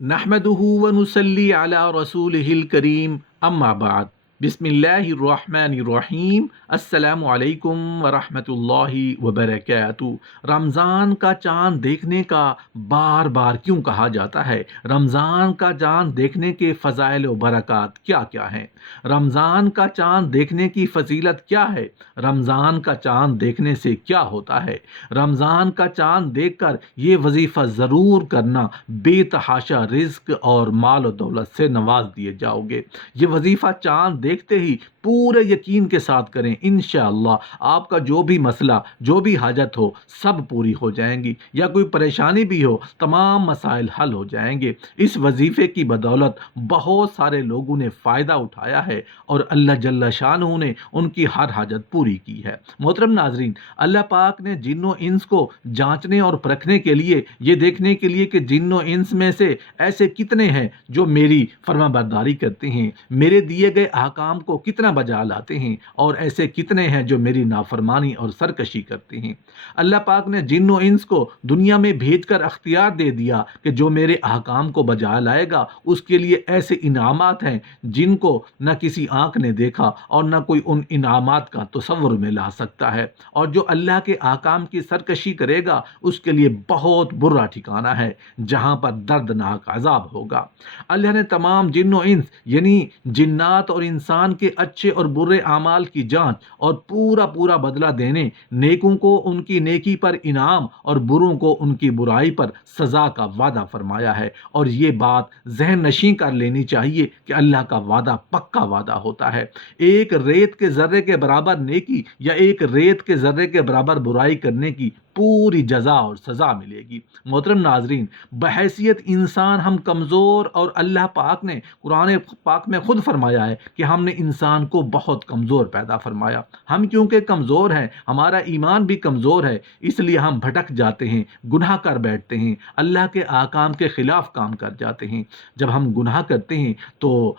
نحمدہ ونصلی علی رسولہ الکریم اما بعد بسم اللہ الرحمن الرحیم السلام علیکم ورحمۃ اللہ وبرکاتہ۔ رمضان کا چاند دیکھنے کا بار بار کیوں کہا جاتا ہے؟ رمضان کا چاند دیکھنے کے فضائل و برکات کیا کیا ہیں؟ رمضان کا چاند دیکھنے کی فضیلت کیا ہے؟ رمضان کا چاند دیکھنے سے کیا ہوتا ہے؟ رمضان کا چاند دیکھ کر یہ وظیفہ ضرور کرنا، بے تحاشا رزق اور مال و دولت سے نواز دیے جاؤ گے۔ یہ وظیفہ چاند دیکھتے ہی پورے یقین کے ساتھ کریں، انشاءاللہ آپ کا جو بھی مسئلہ، جو بھی حاجت ہو، سب پوری ہو جائیں گی، یا کوئی پریشانی بھی ہو، تمام مسائل حل ہو جائیں گے۔ اس وظیفے کی بدولت بہت سارے لوگوں نے فائدہ اٹھایا ہے اور اللہ جل شانہ نے ان کی ہر حاجت پوری کی ہے۔ محترم ناظرین، اللہ پاک نے جن و انس کو جانچنے اور پرکھنے کے لیے، یہ دیکھنے کے لیے کہ جن و انس میں سے ایسے کتنے ہیں جو میری فرما برداری کرتے ہیں، میرے دیے گئے احکام کو کتنا بجا لاتے ہیں، اور ایسے کتنے ہیں جو میری نافرمانی اور سرکشی کرتے ہیں۔ اللہ پاک نے جن و انس کو دنیا میں بھیج کر اختیار دے دیا کہ جو میرے احکام کو بجا لائے گا اس کے لیے ایسے انعامات ہیں جن کو نہ کسی آنکھ نے دیکھا اور نہ کوئی ان انعامات کا تصور میں لا سکتا ہے۔ اور جو اللہ کے احکام کی سرکشی کرے گا اس کے لیے بہت برا ٹھکانہ ہے جہاں پر دردناک عذاب ہوگا۔ اللہ نے تمام جن و انس یعنی جنات اور انسان کے اچھے اور برے اعمال کی جانچ اور پورا بدلہ دینے، نیکوں کو ان کی نیکی پر انعام اور بروں کو ان کی برائی پر سزا کا وعدہ فرمایا ہے۔ اور یہ بات ذہن نشین کر لینی چاہیے کہ اللہ کا وعدہ پکا وعدہ ہوتا ہے۔ ایک ریت کے ذرے کے برابر نیکی یا ایک ریت کے ذرے کے برابر برائی کرنے کی پوری جزا اور سزا ملے گی۔ محترم ناظرین، بحیثیت انسان ہم کمزور، اور اللہ پاک نے قرآن پاک میں خود فرمایا ہے کہ ہم نے انسان کو بہت کمزور پیدا فرمایا۔ ہم کیونکہ کمزور ہیں، ہمارا ایمان بھی کمزور ہے، اس لیے ہم بھٹک جاتے ہیں، گناہ کر بیٹھتے ہیں، اللہ کے احکام کے خلاف کام کر جاتے ہیں۔ جب ہم گناہ کرتے ہیں تو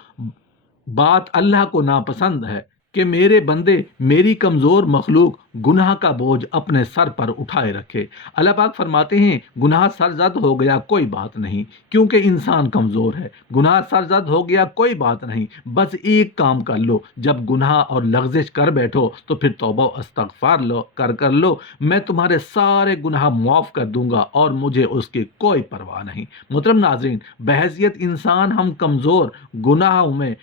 بات اللہ کو ناپسند ہے کہ میرے بندے، میری کمزور مخلوق گناہ کا بوجھ اپنے سر پر اٹھائے رکھے۔ اللہ پاک فرماتے ہیں گناہ سرزد ہو گیا کوئی بات نہیں، کیونکہ انسان کمزور ہے۔ گناہ سرزد ہو گیا کوئی بات نہیں، بس ایک کام کر لو، جب گناہ اور لغزش کر بیٹھو تو پھر توبہ و استغفار کر لو، میں تمہارے سارے گناہ معاف کر دوں گا اور مجھے اس کی کوئی پرواہ نہیں۔ محترم ناظرین، بحیثیت انسان ہم کمزور، گناہوں میں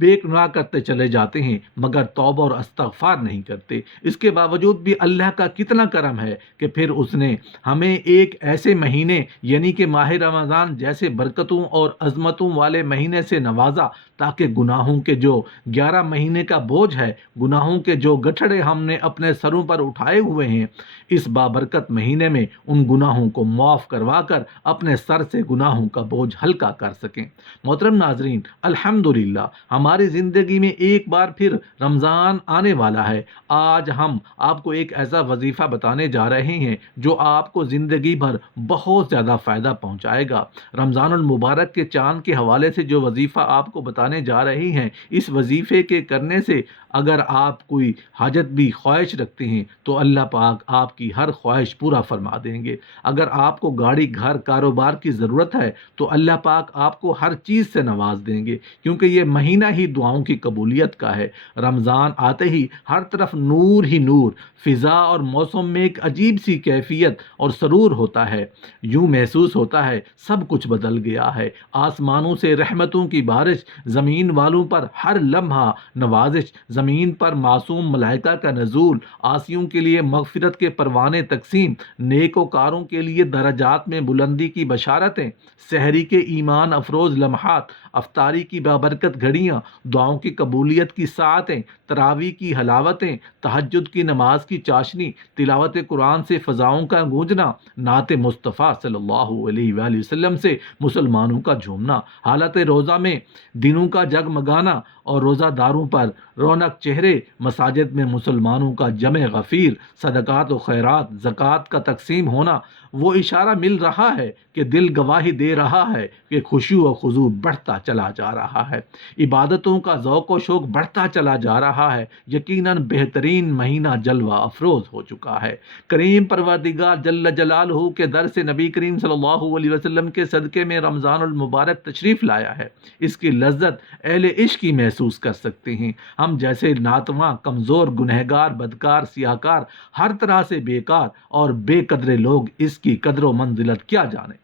بے گناہ کرتے چلے جاتے ہیں مگر توبہ اور استغفار نہیں کرتے۔ اس کے باوجود بھی اللہ کا کتنا کرم ہے کہ پھر اس نے ہمیں ایک ایسے مہینے یعنی کہ ماہ رمضان جیسے برکتوں اور عظمتوں والے مہینے سے نوازا تاکہ گناہوں کے جو 11 مہینے کا بوجھ ہے، گناہوں کے جو گٹھڑے ہم نے اپنے سروں پر اٹھائے ہوئے ہیں، اس بابرکت مہینے میں ان گناہوں کو معاف کروا کر اپنے سر سے گناہوں کا بوجھ ہلکا کر سکیں۔ محترم ناظرین، الحمدللہ ہماری زندگی میں ایک بار پھر رمضان آنے والا ہے۔ آج ہم آپ کو ایک ایسا وظیفہ بتانے جا رہے ہیں جو آپ کو زندگی بھر بہت زیادہ فائدہ پہنچائے گا۔ رمضان المبارک کے چاند کے حوالے سے جو وظیفہ آپ کو بتانے جا رہے ہیں، اس وظیفے کے کرنے سے اگر آپ کوئی حاجت بھی خواہش رکھتے ہیں تو اللہ پاک آپ کی ہر خواہش پورا فرما دیں گے۔ اگر آپ کو گاڑی، گھر، کاروبار کی ضرورت ہے تو اللہ پاک آپ کو ہر چیز سے نواز دیں گے، کیونکہ یہ مہینہ ہی دعاؤں کی قبولیت کا ہے۔ رمضان آتے ہی ہر طرف نور ہی نور، فضا اور موسم میں ایک عجیب سی کیفیت اور سرور ہوتا ہے۔ یوں محسوس ہوتا ہے سب کچھ بدل گیا ہے۔ آسمانوں سے رحمتوں کی بارش، زمین والوں پر ہر لمحہ نوازش، زمین پر معصوم ملائکہ کا نزول، عاصیوں کے لیے مغفرت کے پروانے تقسیم، نیکوکاروں کے لیے درجات میں بلندی کی بشارتیں، سحری کے ایمان افروز لمحات، افطاری کی بابرکت گھڑیاں، دعاؤں کی قبولیت کی ساعتیں، تراویح کی حلاوتیں، تہجد کی نماز کی چاشنی، تلاوت قرآن سے فضاؤں کا گونجنا، نعت مصطفیٰ صلی اللہ علیہ وآلہ وسلم سے مسلمانوں کا جھومنا، حالت روزہ میں دنوں کا جگمگانا اور روزہ داروں پر رونق چہرے، مساجد میں مسلمانوں کا جمع غفیر، صدقات و خیرات، زکوٰۃ کا تقسیم ہونا، وہ اشارہ مل رہا ہے کہ دل گواہی دے رہا ہے کہ خشوع و خضوع بڑھتا چلا جا رہا ہے، عبادتوں کا ذوق و شوق بڑھتا چلا جا رہا ہے، یقیناً بہترین مہینہ جلوہ افروز ہو چکا ہے۔ کریم پروردگار جل جلالہ کے در سے نبی کریم صلی اللہ علیہ وسلم کے صدقے میں رمضان المبارک تشریف لایا ہے، اس کی لذت اہل عشق ہی محسوس کر سکتے ہیں۔ ہم جیسے ناتواں، کمزور، گنہگار، بدکار، سیاہکار، ہر طرح سے بیکار اور بے قدر لوگ اس کی قدر و منزلت کیا جانیں۔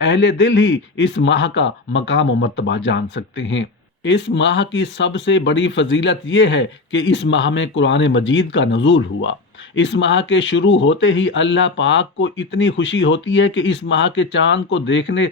اہل دل ہی اس ماہ کا مقام و مرتبہ جان سکتے ہیں۔ اس ماہ کی سب سے بڑی فضیلت یہ ہے کہ اس ماہ میں قرآن مجید کا نزول ہوا۔ اس ماہ کے شروع ہوتے ہی اللہ پاک کو اتنی خوشی ہوتی ہے کہ اس ماہ کے چاند کو دیکھنے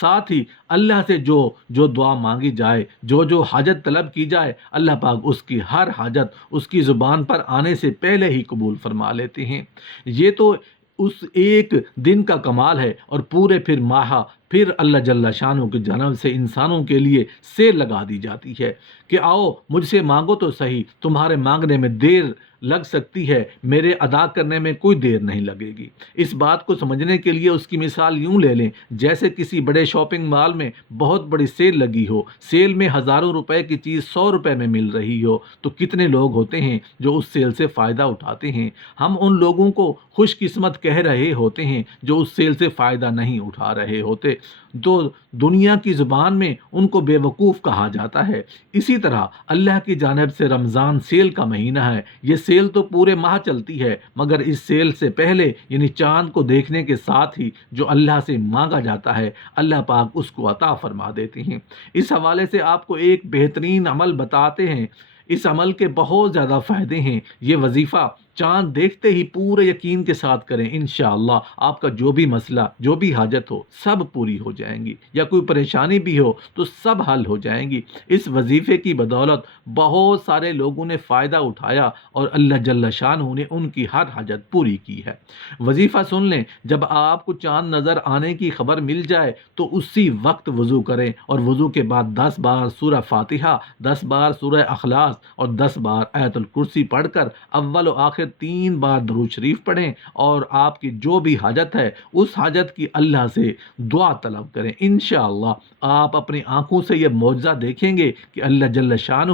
ساتھ ہی اللہ سے جو دعا مانگی جائے، جو حاجت طلب کی جائے، اللہ پاک اس کی ہر حاجت اس کی زبان پر آنے سے پہلے ہی قبول فرما لیتے ہیں۔ یہ تو اس ایک دن کا کمال ہے، اور پورے پھر اللہ جل شانہ کی جانب سے انسانوں کے لیے سیل لگا دی جاتی ہے کہ آؤ مجھ سے مانگو تو صحیح، تمہارے مانگنے میں دیر لگ سکتی ہے، میرے ادا کرنے میں کوئی دیر نہیں لگے گی۔ اس بات کو سمجھنے کے لیے اس کی مثال یوں لے لیں، جیسے کسی بڑے شاپنگ مال میں بہت بڑی سیل لگی ہو، سیل میں ہزاروں روپے کی چیز 100 روپے میں مل رہی ہو، تو کتنے لوگ ہوتے ہیں جو اس سیل سے فائدہ اٹھاتے ہیں۔ ہم ان لوگوں کو خوش قسمت کہہ رہے ہوتے ہیں جو اس سیل سے فائدہ نہیں اٹھا رہے ہوتے، تو دنیا کی زبان میں ان کو بے وقوف کہا جاتا ہے۔ اسی طرح اللہ کی جانب سے رمضان سیل کا مہینہ ہے۔ یہ سیل تو پورے ماہ چلتی ہے، مگر اس سیل سے پہلے یعنی چاند کو دیکھنے کے ساتھ ہی جو اللہ سے مانگا جاتا ہے، اللہ پاک اس کو عطا فرما دیتے ہیں۔ اس حوالے سے آپ کو ایک بہترین عمل بتاتے ہیں، اس عمل کے بہت زیادہ فائدے ہیں۔ یہ وظیفہ چاند دیکھتے ہی پورے یقین کے ساتھ کریں، انشاءاللہ آپ کا جو بھی مسئلہ، جو بھی حاجت ہو، سب پوری ہو جائیں گی، یا کوئی پریشانی بھی ہو تو سب حل ہو جائیں گی۔ اس وظیفے کی بدولت بہت سارے لوگوں نے فائدہ اٹھایا اور اللہ جل شانہ نے ان کی ہر حاجت پوری کی ہے۔ وظیفہ سن لیں، جب آپ کو چاند نظر آنے کی خبر مل جائے تو اسی وقت وضو کریں، اور وضو کے بعد 10 بار سورہ فاتحہ، 10 بار سورہ اخلاص اور 10 بار آیت الکرسی پڑھ کر اول و آخر 3 بار درود شریف پڑھیں، اور آپ کی جو بھی حاجت ہے اس حاجت کی اللہ سے دعا طلب کریں۔ انشاءاللہ آپ اپنی آنکھوں سے یہ معجزہ دیکھیں گے کہ اللہ جل شانہ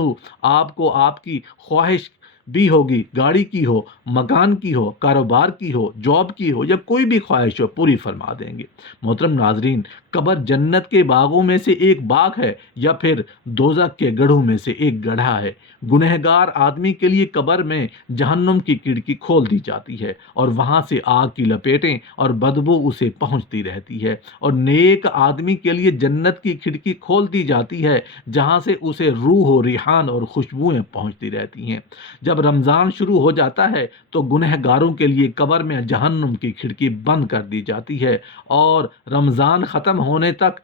آپ کو آپ کی خواہش بھی ہوگی، گاڑی کی ہو، مکان کی ہو، کاروبار کی ہو، جاب کی ہو، یا کوئی بھی خواہش ہو، پوری فرما دیں گے۔ محترم ناظرین، قبر جنت کے باغوں میں سے ایک باغ ہے، یا پھر دوزخ کے گڑھوں میں سے ایک گڑھا ہے۔ گنہگار آدمی کے لیے قبر میں جہنم کی کھڑکی کھول دی جاتی ہے، اور وہاں سے آگ کی لپیٹیں اور بدبو اسے پہنچتی رہتی ہے، اور نیک آدمی کے لیے جنت کی کھڑکی کھول دی جاتی ہے، جہاں سے اسے روح و ریحان اور خوشبوئیں پہنچتی رہتی ہیں۔ جب رمضان شروع ہو جاتا ہے تو گنہگاروں کے لیے قبر میں جہنم کی کھڑکی بند کر دی جاتی ہے، اور رمضان ختم ہونے تک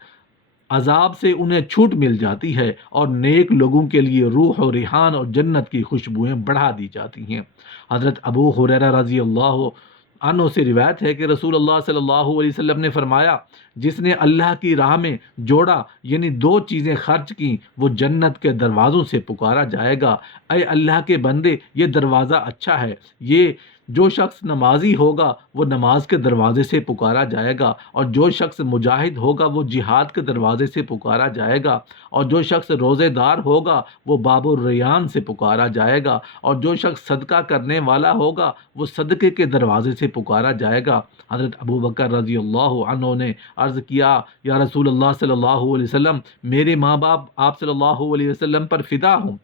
عذاب سے انہیں چھوٹ مل جاتی ہے، اور نیک لوگوں کے لیے روح و ریحان اور جنت کی خوشبوئیں بڑھا دی جاتی ہیں۔ حضرت ابو ہریرہ رضی اللہ عنہ سے روایت ہے کہ رسول اللہ صلی اللہ علیہ وسلم نے فرمایا، جس نے اللہ کی راہ میں جوڑا یعنی 2 چیزیں خرچ کی، وہ جنت کے دروازوں سے پکارا جائے گا، اے اللہ کے بندے یہ دروازہ اچھا ہے۔ یہ جو شخص نمازی ہوگا وہ نماز کے دروازے سے پکارا جائے گا، اور جو شخص مجاہد ہوگا وہ جہاد کے دروازے سے پکارا جائے گا، اور جو شخص روزے دار ہوگا وہ باب الریان سے پکارا جائے گا، اور جو شخص صدقہ کرنے والا ہوگا وہ صدقے کے دروازے سے پکارا جائے گا۔ حضرت ابو بکر رضی اللہ عنہ نے عرض کیا، یا رسول اللہ صلی اللہ علیہ وسلم، میرے ماں باپ آپ صلی اللہ علیہ وسلم پر فدا ہوں،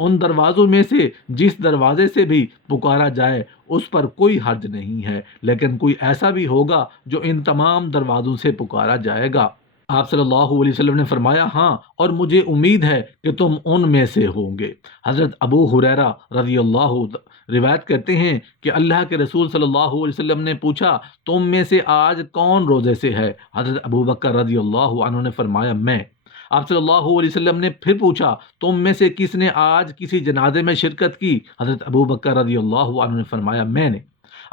ان دروازوں میں سے جس دروازے سے بھی پکارا جائے اس پر کوئی حرج نہیں ہے، لیکن کوئی ایسا بھی ہوگا جو ان تمام دروازوں سے پکارا جائے گا۔ آپ صلی اللہ علیہ وسلم نے فرمایا، ہاں، اور مجھے امید ہے کہ تم ان میں سے ہوں گے۔ حضرت ابو ہریرہ رضی اللہ روایت کرتے ہیں کہ اللہ کے رسول صلی اللہ علیہ وسلم نے پوچھا، تم میں سے آج کون روزے سے ہے؟ حضرت ابو بکر رضی اللہ عنہ نے فرمایا، میں۔ آپ صلی اللہ علیہ وسلم نے پھر پوچھا، تم میں سے کس نے آج کسی جنازے میں شرکت کی؟ حضرت ابو بکر رضی اللہ عنہ نے فرمایا، میں نے۔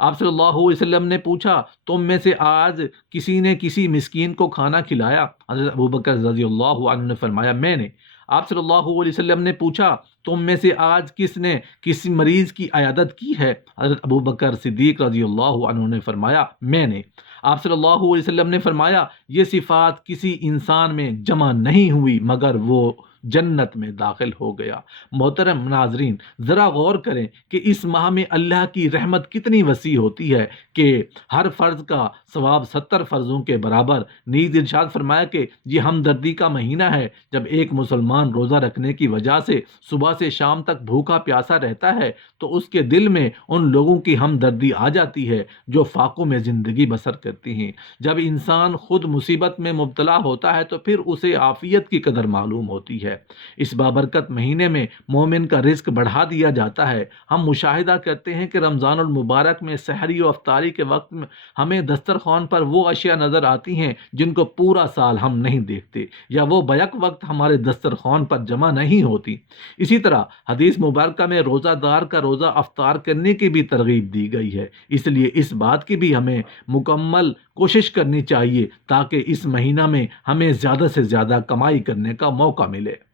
آپ صلی اللہ علیہ وسلم نے پوچھا، تم میں سے آج کسی نے کسی مسکین کو کھانا کھلایا؟ حضرت ابو بکر رضی اللہ عنہ نے فرمایا، میں نے۔ آپ صلی اللہ علیہ وسلم نے پوچھا، تم میں سے آج کس نے کسی مریض کی عیادت کی ہے؟ حضرت ابو بکر صدیق رضی اللہ عنہ نے فرمایا میں نے۔ آپ صلی اللہ علیہ وسلم نے فرمایا یہ صفات کسی انسان میں جمع نہیں ہوئی مگر وہ جنت میں داخل ہو گیا۔ محترم ناظرین، ذرا غور کریں کہ اس ماہ میں اللہ کی رحمت کتنی وسیع ہوتی ہے کہ ہر فرض کا ثواب 70 فرضوں کے برابر۔ نیز ارشاد فرمایا کہ یہ ہمدردی کا مہینہ ہے، جب ایک مسلمان روزہ رکھنے کی وجہ سے صبح سے شام تک بھوکا پیاسا رہتا ہے تو اس کے دل میں ان لوگوں کی ہمدردی آ جاتی ہے جو فاقوں میں زندگی بسر کرتی ہیں۔ جب انسان خود مصیبت میں مبتلا ہوتا ہے تو پھر اسے عافیت کی قدر معلوم ہوتی ہے۔ اس بابرکت مہینے میں مومن کا رزق بڑھا دیا جاتا ہے۔ ہم مشاہدہ کرتے ہیں کہ رمضان المبارک میں سحری و افطاری کے وقت میں ہمیں دسترخوان پر وہ اشیاء نظر آتی ہیں جن کو پورا سال ہم نہیں دیکھتے یا وہ بیک وقت ہمارے دسترخوان پر جمع نہیں ہوتی۔ اسی طرح حدیث مبارکہ میں روزہ دار کا روزہ افطار کرنے کی بھی ترغیب دی گئی ہے، اس لیے اس بات کی بھی ہمیں مکمل کوشش کرنی چاہیے تاکہ اس مہینہ میں ہمیں زیادہ سے زیادہ کمائی کرنے کا موقع ملے۔